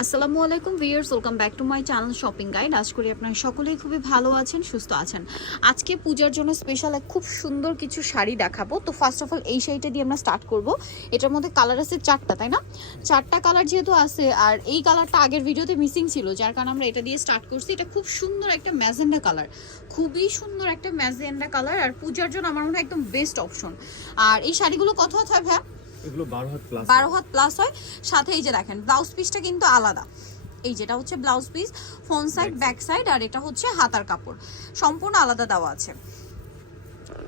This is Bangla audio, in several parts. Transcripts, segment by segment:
আসসালামু আলাইকুম viewers, welcome back to my channel shopping guide. আজ করি আপনারা সকলেই খুবই ভালো আছেন, সুস্থ আছেন। আজকে পূজার জন্য স্পেশাল এক খুব সুন্দর কিছু শাড়ি দেখাবো। তো ফার্স্ট অফ অল এই শাড়িটা দিয়ে আমরা স্টার্ট করব। এটার মধ্যে কালার আছে চারটা, তাই না? চারটা কালার যেহেতু আছে, আর এই কালারটা আগের ভিডিওতে মিসিং ছিল, যার কারণে আমরা এটা দিয়ে স্টার্ট করছি। এটা খুব সুন্দর একটা ম্যাজেন্ডা কালার খুবই সুন্দর একটা ম্যাজেন্ডা কালার আর পূজার জন্য আমার মনে হয় একদম বেস্ট অপশন আর এই শাড়িগুলো কত হয় ভাইয়া? এগুলো বারো হাত প্লাস বারো হাত প্লাস হয়। সাথে এই যে দেখেন ব্লাউজ পিসটা কিন্তু আলাদা। এই যেটা হচ্ছে blouse piece front side back side আর এটা হচ্ছে হাতার কাপড়। সম্পূর্ণ আলাদা দেওয়া আছে।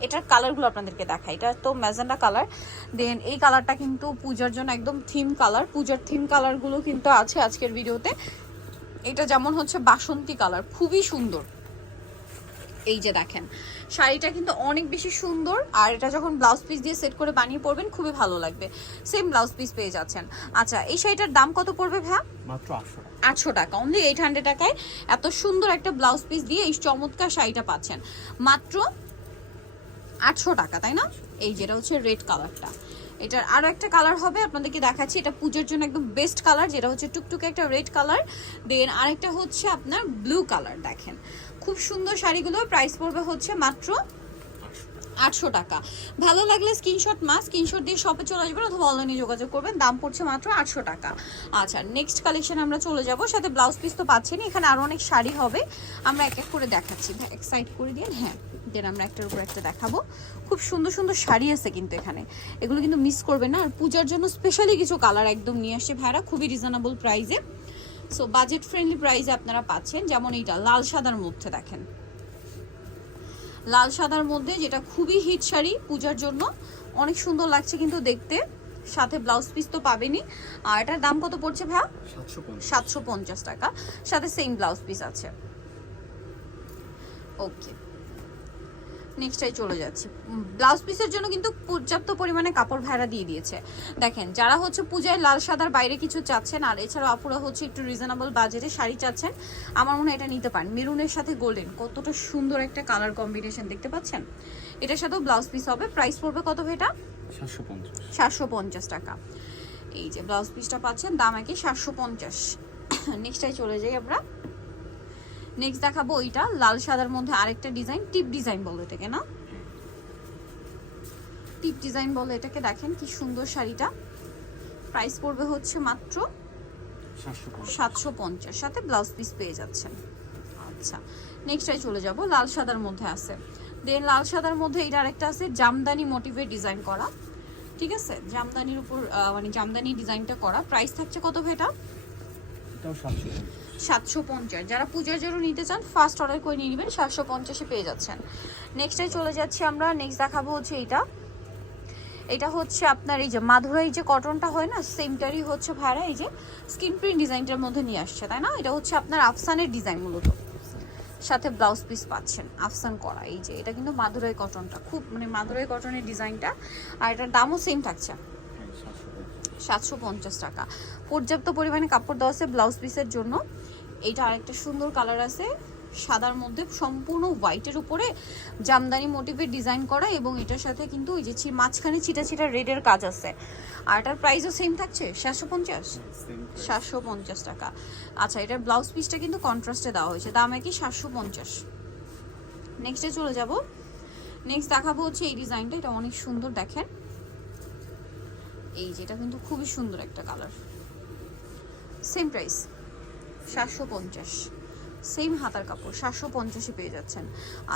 এটার কালারগুলো আপনাদেরকে দেখাই। এটা তো ম্যাজেন্ডা কালার দেন এই কালারটা কিন্তু পূজার জন্য একদম থিম কালার পূজার থিম কালারগুলো কিন্তু আছে আজকের ভিডিওতে। এটা যেমন হচ্ছে বাসন্তী কালার খুবই সুন্দর। এই যে দেখেন শাড়িটা কিন্তু অনেক বেশি সুন্দর আর এটা যখন ব্লাউজ পিস দিয়ে সেট করে বানিয়ে পরবেন খুবই ভালো লাগবে। সেম ব্লাউজ পিস পেয়ে যাচ্ছেন। আচ্ছা এই শাড়িটার দাম কত পড়বে ভাইয়া? মাত্র আটশো টাকা। আটশো টাকা অনলি এইট হান্ড্রেড টাকায় এত সুন্দর একটা ব্লাউজ পিস দিয়ে এই চমৎকার শাড়িটা পাচ্ছেন। মাত্র আটশো টাকা তাই না? এই যেটা হচ্ছে রেড কালারটা এটার আরও একটা কালার হবে, আপনাদেরকে দেখাচ্ছি। এটা পুজোর জন্য একদম বেস্ট কালার যেটা হচ্ছে টুকটুকে একটা রেড কালার দেন আরেকটা হচ্ছে আপনার ব্লু কালার দেখেন। খুব সুন্দর শাড়িগুলো প্রাইস পড়বে হচ্ছে মাত্র আটশো টাকা। ভালো লাগলে স্ক্রিনশট মা স্ক্রিনশট দিয়ে শপে চলে আসবেন অথবা অনলাইনে যোগাযোগ করবেন। দাম পড়ছে মাত্র আটশো টাকা। আচ্ছা নেক্সট কালেকশন আমরা চলে যাব। সাথে ব্লাউজ পিস তো পাচ্ছেন এখানে আরও অনেক শাড়ি হবে। আমরা এক এক করে দেখাচ্ছি। এক সাইড করে দিন হ্যাঁ দেন আমরা একটার উপর একটা দেখাবো। খুব সুন্দর সুন্দর শাড়ি আছে কিন্তু এখানে। এগুলো কিন্তু মিস করবে না। আর পূজার জন্য স্পেশালি কিছু কালার একদম নিয়ে আসছে ভাইরা। খুবই রিজনেবল প্রাইসে সো বাজেট ফ্রেন্ডলি প্রাইসে আপনারা পাচ্ছেন। যেমন এইটা, লাল সাদার মধ্যে দেখেন। লাল সাদার মধ্যে যেটা খুবই হিট শাড়ি পূজার জন্য। অনেক সুন্দর লাগছে কিন্তু দেখতে। সাথে ব্লাউজ পিস তো পাবেনি আর এটার দাম কত পড়ছে ভাই সাতশো পঞ্চাশ। টাকা। সাথে সেম ব্লাউজ পিস আছে। ওকে নেক্সটাই চলে যাচ্ছি। ব্লাউজ পিসের জন্য কিন্তু পর্যাপ্ত পরিমাণে কাপড় ভাড়া দিয়ে দিয়েছে। দেখেন যারা হচ্ছে পূজায় লাল সাদার বাইরে কিছু চাচ্ছেন আর এছাড়া আপুরা হচ্ছে একটু রিজনেবল বাজেটে শাড়ি চাচ্ছেন আমার মনে হয় এটা নিতে পারেন। মেরুনের সাথে গোল্ডেন কতটা সুন্দর একটা কালার কম্বিনেশন দেখতে পাচ্ছেন? এটার সাথেও ব্লাউজ পিস হবে। প্রাইস পড়বে কত এটা সাতশো পঞ্চাশ। সাতশো পঞ্চাশ টাকা। এই যে ব্লাউজ পিসটা পাচ্ছেন দাম একই সাতশো পঞ্চাশ। নেক্সটাই চলে যাই আমরা। নেক্সট দেখাবো ওইটা লাল সাদার মধ্যে আরেকটা ডিজাইন টিপ ডিজাইন বলে এটাকে না? টিপ ডিজাইন বলে এটাকে দেখেন কি সুন্দর শাড়িটা। প্রাইস পড়বে হচ্ছে মাত্র সাতশো পঞ্চাশ। সাথে ব্লাউজ পিস পেয়ে যাচ্ছেন। আচ্ছা নেক্সটাই চলে যাব লাল সাদার মধ্যে আছে। দেন লাল সাদার মধ্যে এটা আরেকটা আছে জামদানি মোটিভের ডিজাইন করা। ঠিক আছে? জামদানির উপর মানে জামদানি ডিজাইনটা করা। প্রাইস থাকছে কত ভেটা এটাও সাতশো। পঞ্চাশ সাতশো পঞ্চাশ। যারা পূজার জন্য নিতে চান ফার্স্ট অর্ডার করে নিয়ে নেবেন সাতশো পঞ্চাশে পেয়ে যাচ্ছেন। নেক্সটে চলে যাচ্ছি আমরা নেক্সট দেখাবো হচ্ছে এইটা এটা হচ্ছে আপনার এই যে মাধুরাই যে কটনটা হয় না সেমটারই হচ্ছে ভাড়া এই যে স্কিন প্রিন্ট ডিজাইনটার মধ্যে নিয়ে আসছে তাই না? এটা হচ্ছে আপনার আফসানের ডিজাইন মূলত। সাথে ব্লাউজ পিস পাচ্ছেন আফসান করা এই যে এটা কিন্তু মাদুরাই কটনটা খুব মানে মাদুরাই কটনের ডিজাইনটা আর এটার দামও সেম থাকছে। সাতশো পঞ্চাশ। সাতশো পঞ্চাশ টাকা। পর্যাপ্ত পরিমাণে কাপড় দেওয়া আছে ব্লাউজ পিসের জন্য। এইটা আরেকটা সুন্দর কালার আছে সাদার মধ্যে সম্পূর্ণ হোয়াইটের উপরে জামদানি মোটিভের ডিজাইন করা এবং এটার সাথে কিন্তু ওই যে মাঝখানে ছিটা ছিটা রেডের কাজ আছে। আর এটার প্রাইসও সেম থাকছে সাতশো পঞ্চাশ? সাতশো পঞ্চাশ টাকা। আচ্ছা এটার ব্লাউজ পিসটা কিন্তু কন্ট্রাস্টে দেওয়া হয়েছে দাম একই সাতশো পঞ্চাশ। নেক্সটে চলে যাব। নেক্সট দেখাবো হচ্ছে এই ডিজাইনটা এটা অনেক সুন্দর দেখেন। এই যেটা কিন্তু খুবই সুন্দর একটা কালার সেম প্রাইস সাতশো পঞ্চাশ। সেম হাতার কাপড় সাতশো পঞ্চাশে পেয়ে যাচ্ছেন।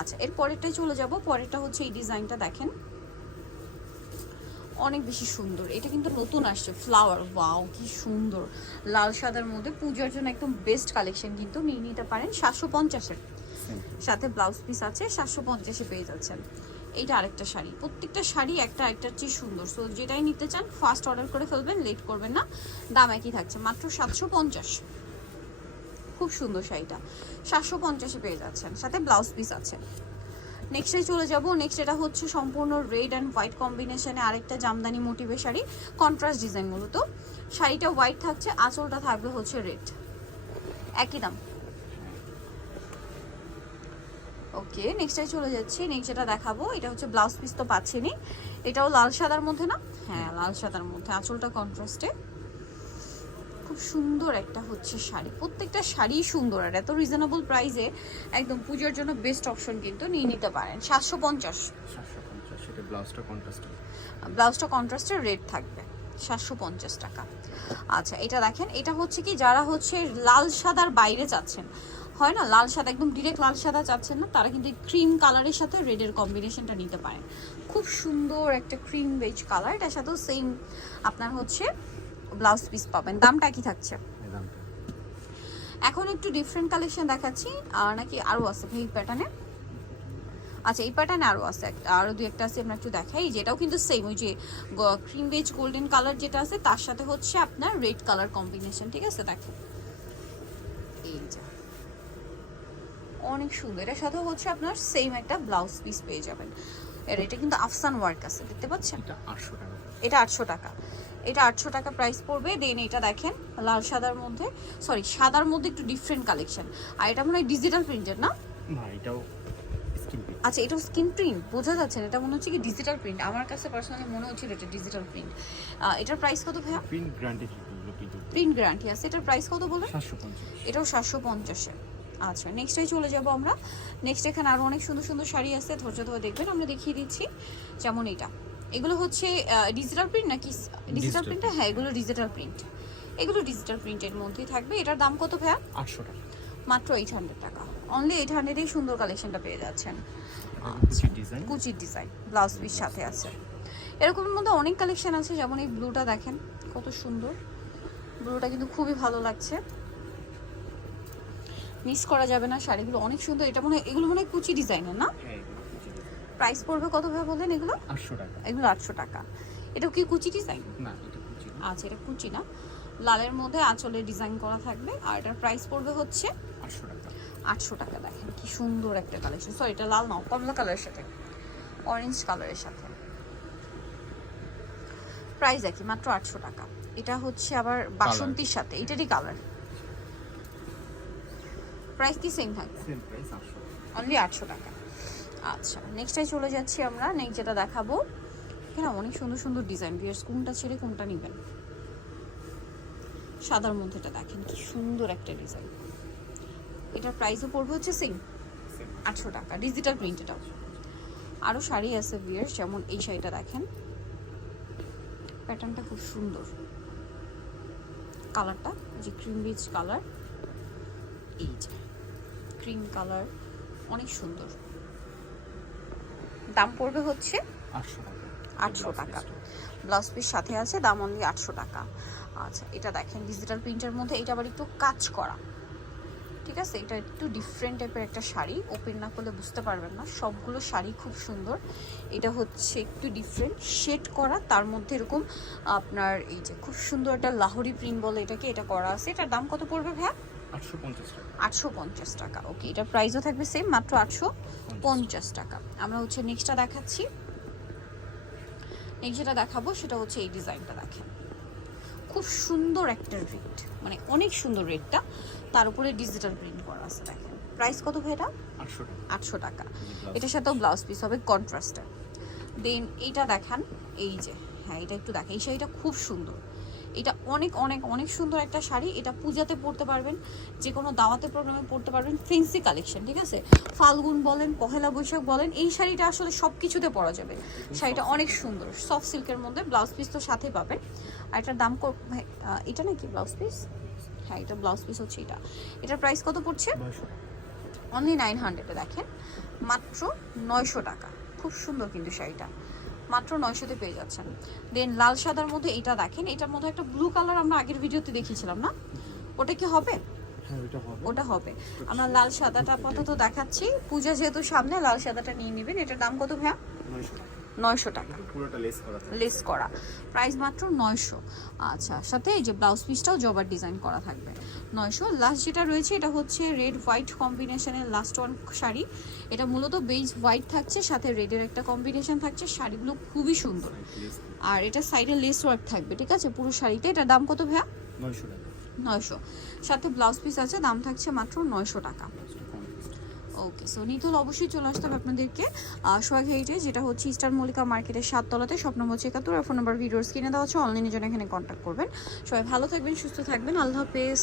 আচ্ছা এর পরেরটাই চলে যাব। পরেরটা হচ্ছে এই ডিজাইনটা দেখেন। অনেক বেশি সুন্দর। এটা কিন্তু নতুন আসছে ফ্লাওয়ার ওয়াও কি সুন্দর। লাল সাদার মধ্যে পূজার জন্য একদম বেস্ট কালেকশন কিন্তু নিয়ে নিতে পারেন সাতশো পঞ্চাশের। সাথে ব্লাউজ পিস আছে সাতশো পঞ্চাশে পেয়ে যাচ্ছেন। এইটা আরেকটা শাড়ি। প্রত্যেকটা শাড়ি একটা একটার চেয়ে সুন্দর। সো যেটাই নিতে চান ফার্স্ট অর্ডার করে ফেলবেন লেট করবেন না। দাম একই থাকছে মাত্র সাতশো পঞ্চাশ। খুব সুন্দর শাড়িটা। সাতশো পঞ্চাশে পেয়ে যাচ্ছেন, সাথে ব্লাউজ পিস আছে। নেক্সটে চলে যাব নেক্সট এটা হচ্ছে সম্পূর্ণ রেড অ্যান্ড হোয়াইট কম্বিনেশনে আরেকটা জামদানি মোটিভের শাড়ি কন্ট্রাস্ট ডিজাইন মূলত। শাড়িটা হোয়াইট থাকছে, আঁচলটা থাকবে হচ্ছে রেড একই দাম। ওকে নেক্সটে চলে যাচ্ছি নেক্সট যেটা দেখাবো, এটা হচ্ছে ব্লাউজ পিস তো পাচ্ছেনই। এটাও লাল সাদার মধ্যে না? হ্যাঁ লাল সাদার মধ্যে, আঁচলটা কন্ট্রাস্টে খুব সুন্দর একটা হচ্ছে শাড়ি। প্রত্যেকটা শাড়ি সুন্দর আর এত রিজনেবল প্রাইসে একদম পুজোর জন্য বেস্ট অপশন কিন্তু নিয়ে নিতে পারেন। সাতশো পঞ্চাশ। ব্লাউজটা কন্ট্রাস্ট ব্লাউজটা কন্ট্রাস্টের রেট থাকবে সাতশো পঞ্চাশ টাকা। আচ্ছা এটা দেখেন এটা হচ্ছে কি যারা হচ্ছে লাল সাদার বাইরে চাচ্ছেন হয় না? লাল সাদা একদম ডিরেক্ট লাল সাদা চাচ্ছেন না তারা কিন্তু ক্রিম কালারের সাথে রেডের কম্বিনেশনটা নিতে পারেন। খুব সুন্দর একটা ক্রিম বেজ কালার এটার সাথেও সেম আপনার হচ্ছে ব্লাউজ পিস পাবেন। দামটা কি থাকছে? এখন একটু ডিফারেন্ট কালেকশন দেখাচ্ছি। আর নাকি আরও আছে এই প্যাটার্নে আচ্ছা এই প্যাটার্নে আরও আছে একটা আরও দু একটা আছে আমরা একটু দেখাই। যেটাও কিন্তু সেম ওই যে ক্রিম বেজ গোল্ডেন কালার যেটা আছে তার সাথে হচ্ছে আপনার রেড কালার কম্বিনেশন ঠিক আছে? দেখেন। এই যে। অনেক সুন্দর। এটার সাথে হচ্ছে আপনার সেম একটা ব্লাউজ পিস পেয়ে যাবেন। এর এটা কিন্তু আফসান ওয়ার্ক আছে দেখতে পাচ্ছেন? এটা আটশো টাকা। এটা আটশো টাকা। এটা আটশো টাকা প্রাইস পড়বে। দেন এটা দেখেন লাল সাদার মধ্যে সরি সাদার মধ্যে একটু ডিফারেন্ট কালেকশন আর এটা মনে হয় ডিজিটাল প্রিন্টের না? না এটাও আচ্ছা এটা স্কিন প্রিন্ট বোঝা যাচ্ছে এটা মনে হচ্ছে কি ডিজিটাল প্রিন্ট আমার কাছে পার্সোনালি মনে হচ্ছিল এটা ডিজিটাল প্রিন্ট এটার প্রাইস কত ভাইয়া? প্রিন্ট গ্যারান্টি প্রিন্ট গ্যারান্টি আছে। এটার প্রাইস কত বলে? সাতশো পঞ্চাশ। এটাও সাতশো পঞ্চাশে। আচ্ছা নেক্সটে চলে যাব আমরা। নেক্সট এখানে আরও অনেক সুন্দর সুন্দর শাড়ি আছে। ধৈর্য ধরে দেখবেন আমরা দেখিয়ে দিচ্ছি। যেমন এটা। এগুলো হচ্ছে ডিজিটাল প্রিন্ট নাকি ডিজিটাল প্রিন্টে হ্যাঁ এগুলো ডিজিটাল প্রিন্ট এগুলো ডিজিটাল প্রিন্টের মধ্যেই থাকবে। এটার দাম কত ভাইয়া? আটশো টাকা। মাত্র এইট হান্ড্রেড টাকা। অনলি এইট হান্ড্রেডেই সুন্দর কালেকশনটা পেয়ে যাচ্ছেন। ডিজাইন কুচির ডিজাইন ব্লাউজ পিস সাথে আছে। এরকমের মধ্যে অনেক কালেকশন আছে যেমন এই ব্লুটা দেখেন কত সুন্দর। ব্লুটা কিন্তু খুবই ভালো লাগছে। মিস করা যাবে না শাড়িগুলো অনেক সুন্দর। এটা মনে হয় এগুলো মনে হয় কুচি ডিজাইনের না হ্যাঁ এগুলো কুচি design। প্রাইস পড়বে কত ভাবে বললেন এগুলো? আটশো টাকা। এগুলো আটশো টাকা। এটাও কি কুচি ডিজাইন না এটা কুচি আচ্ছা এটা কুচি না। লালের মধ্যে আঁচলের ডিজাইন করা থাকবে। আর এটার প্রাইস পড়বে হচ্ছে আটশো টাকা। আটশো টাকা দেখেন কি সুন্দর একটা কালেকশন সরি এটা লাল নাও কমলা কালারের সাথে। অরেঞ্জ কালারের সাথে। প্রাইস একই মাত্র আটশো টাকা। এটা হচ্ছে আবার বাসন্তীর সাথে এটারই কালার প্রাইস কি সেম থাকবে? অনলি আটশো টাকা। আচ্ছা নেক্সটে চলে যাচ্ছি আমরা। নেক্সট যেটা দেখাবো এখানে অনেক সুন্দর সুন্দর ডিজাইন বিয়ার্স কোনটা ছেড়ে কোনটা নেবেন? সাদার মধ্যেটা দেখেন কি সুন্দর একটা ডিজাইন এটার প্রাইসও পড়বে হচ্ছে সেম আটশো টাকা ডিজিটাল প্রিন্ট এটাও আরও শাড়ি আছে বিয়ার্স যেমন এই শাড়িটা দেখেন। প্যাটার্নটা খুব সুন্দর। কালারটা যে ক্রিম রিচ কালার এই যে ক্রিম কালার অনেক সুন্দর। দাম পড়বে হচ্ছে আটশো টাকা। ব্লাউজ পিস সাথে আছে দাম অনলি আটশো টাকা। আচ্ছা এটা দেখেন ডিজিটাল প্রিন্টের মধ্যে এটা আবার একটু কাজ করা। ঠিক আছে? এটা একটু ডিফারেন্ট টাইপের একটা শাড়ি। ওপেন না করলে বুঝতে পারবেন না। সবগুলো শাড়ি খুব সুন্দর। এটা হচ্ছে একটু ডিফারেন্ট শেড করা তার মধ্যে এরকম আপনার এই যে খুব সুন্দর একটা লাহোরি প্রিন্ট বলে এটাকে এটা করা আছে। এটার দাম কত পড়বে ভাইয়া? আটশো পঞ্চাশ টাকা। ওকে এটার প্রাইসও থাকবে সেম মাত্র আটশো পঞ্চাশ টাকা। আমরা হচ্ছে নেক্সটটা দেখাচ্ছি। নেক্সট যেটা দেখাবো সেটা হচ্ছে এই ডিজাইনটা দেখেন। খুব সুন্দর একটা রেট মানে অনেক সুন্দর রেটটা তার উপরে ডিজিটাল প্রিন্ট করা আছে দেখেন। প্রাইস কত ভাই এটা? আটশো টাকা। আটশো টাকা। এটার সাথেও ব্লাউজ পিস হবে কন্ট্রাস্টার দেন এইটা দেখান এই যে হ্যাঁ এটা একটু দেখেন। এই শাড়িটা খুব সুন্দর। এটা অনেক অনেক অনেক সুন্দর একটা শাড়ি। এটা পূজাতে পরতে পারবেন যে কোনো দাওয়াতে প্রোগ্রামে পরতে পারবেন। ফেন্সি কালেকশন ঠিক আছে? ফাল্গুন বলেন পহেলা বৈশাখ বলেন এই শাড়িটা আসলে সব কিছুতে পরা যাবে। শাড়িটা অনেক সুন্দর। সফট সিল্কের মধ্যে ব্লাউজ পিস তো সাথে পাবেন। আর এটার দাম এটা নাকি ব্লাউজ পিস হ্যাঁ এটা ব্লাউজ পিস হচ্ছে এটা। এটার প্রাইস কত পড়ছে? অনলি নাইন হান্ড্রেডে দেখেন। মাত্র নয়শো টাকা। খুব সুন্দর কিন্তু শাড়িটা। মাত্র নয়শোতে পেয়ে যাচ্ছেন। দেন লাল সাদার মধ্যে এটা দেখেন এটার মধ্যে একটা ব্লু কালার আমরা আগের ভিডিওতে দেখিয়েছিলাম না? ওটা কি হবে? হ্যাঁ হবে। ওটা হবে। আমরা লাল সাদাটা আপাতত দেখাচ্ছি। পূজা যেহেতু সামনে লাল সাদাটা নিয়ে নেবেন। এটার দাম কত ভাইয়া? নয়শো টাকা। পুরোটা লেস করা লেস করা। প্রাইস মাত্র নয়শো। আচ্ছা সাথে এই যে ব্লাউজ পিসটাও জবার ডিজাইন করা থাকবে। নয়শো। লাস্ট যেটা রয়েছে এটা হচ্ছে রেড হোয়াইট কম্বিনেশনের লাস্ট ওয়ান শাড়ি। এটা মূলত বেজ হোয়াইট থাকছে সাথে রেডের একটা কম্বিনেশন থাকছে। শাড়িগুলো খুবই সুন্দর। আর এটা সাইডে লেস ওয়ার্ক থাকবে ঠিক আছে? পুরো শাড়িতে। এটার দাম কত ভাইয়া? নয়শো টাকা। নয়শো। সাথে ব্লাউজ পিস আছে দাম থাকছে মাত্র নয়শো টাকা। ওকে সো নিতুল অবশ্যই চলে আসতে হবে আপনাদেরকে। সোয়াগ হেরিটে যেটা হচ্ছে ইস্টার মল্লিকা মার্কেটের সাততলাতে সব নম্বর একাত্তর, আর ফোন নম্বর ভিডিওর স্ক্রিনে দেওয়া হচ্ছে অনলাইনে জন্য এখানে কন্ট্যাক্ট করবেন। সবাই ভালো থাকবেন, সুস্থ থাকবেন, আল্লাহ হাফেজ।